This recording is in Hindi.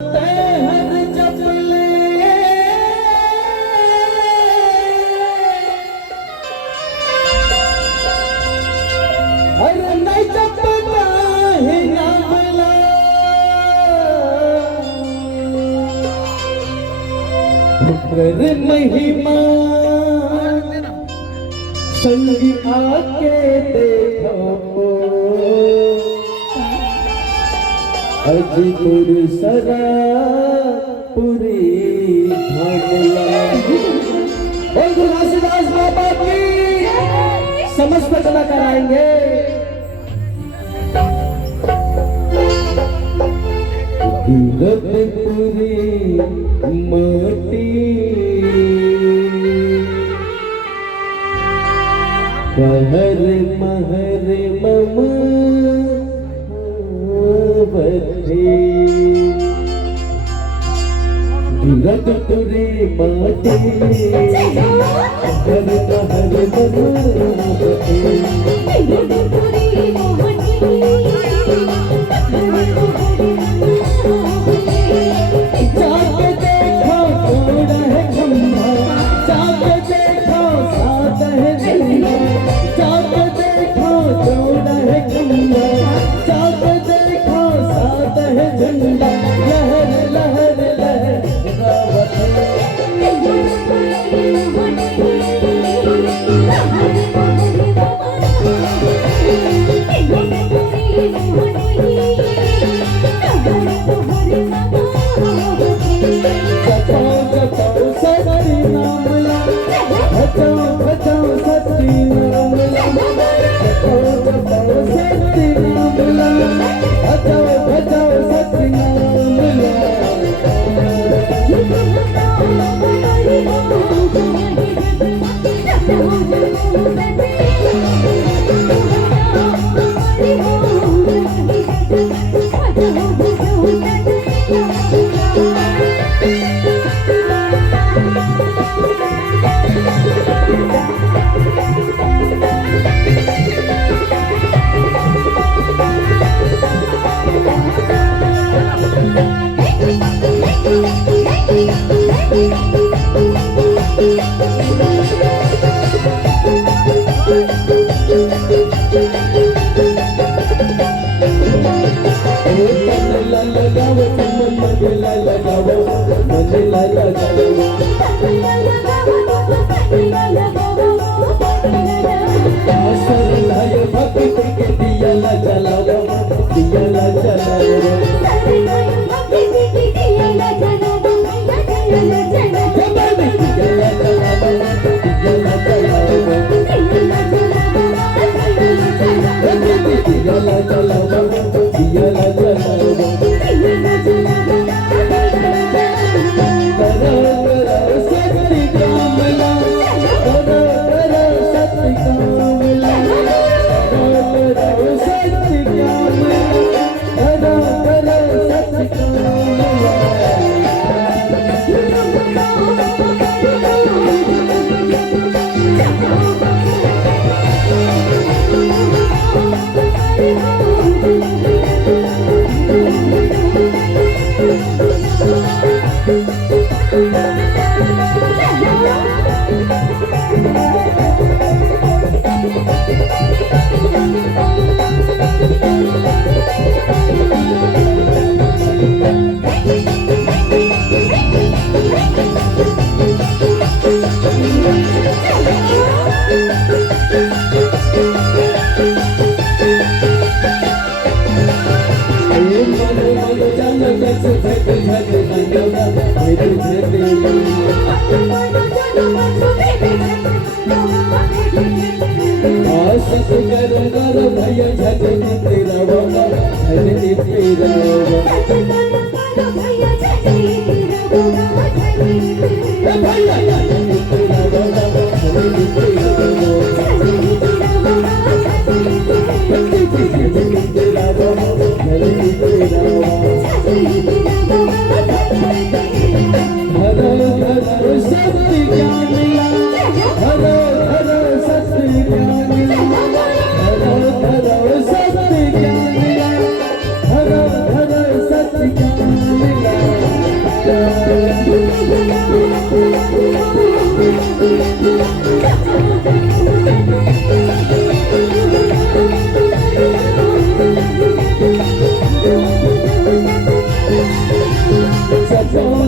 हर चपले हर नहीं चपला है नामला कर महिमा संगी आके देखो अजपुर सरा पुरी धामला। बोल तुलसीदास बाबा की समस्त कलाकार आएंगे। कीरतपुरी माटी कहर महर मम कीरतपुरी माटी कहर जाके देखो थोड़ा है खंभा, जाके देखो साथ है झंडा, जाके देखो थोड़ा है खंभा, जाके देखो साथ है झंडा। लहर लहर लहरावत जपो जपो सती नामला, बचाओ बचाओ सती नामला, जपो जपो सती नामला, बचाओ बचाओ सती नामला। सत्य जपाओ